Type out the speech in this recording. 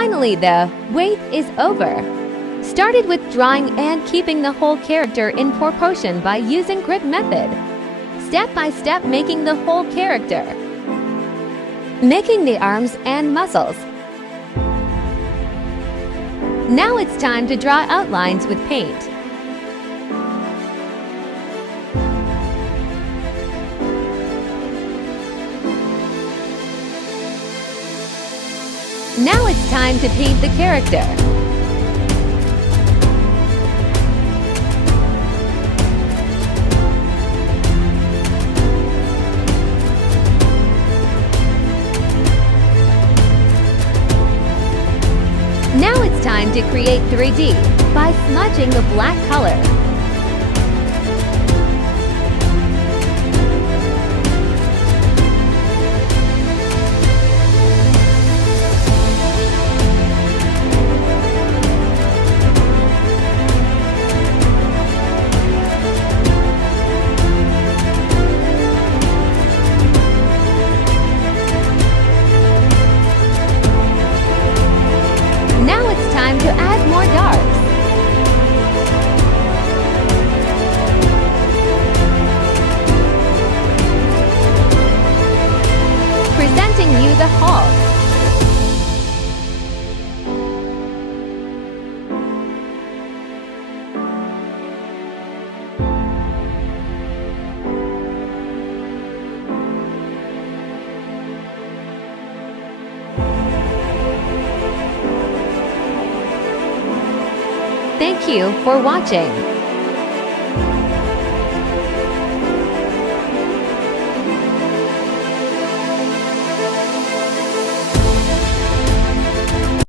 Finally, the wait is over. Started with drawing and keeping the whole character in proportion by using grip method. Step by step making the whole character. Making the arms and muscles. Now it's time to draw outlines with paint. Now it's time to paint the character. Now it's time to create 3D by smudging the black color. Now it's time to add more darks. Presenting you the Hulk. Thank you for watching.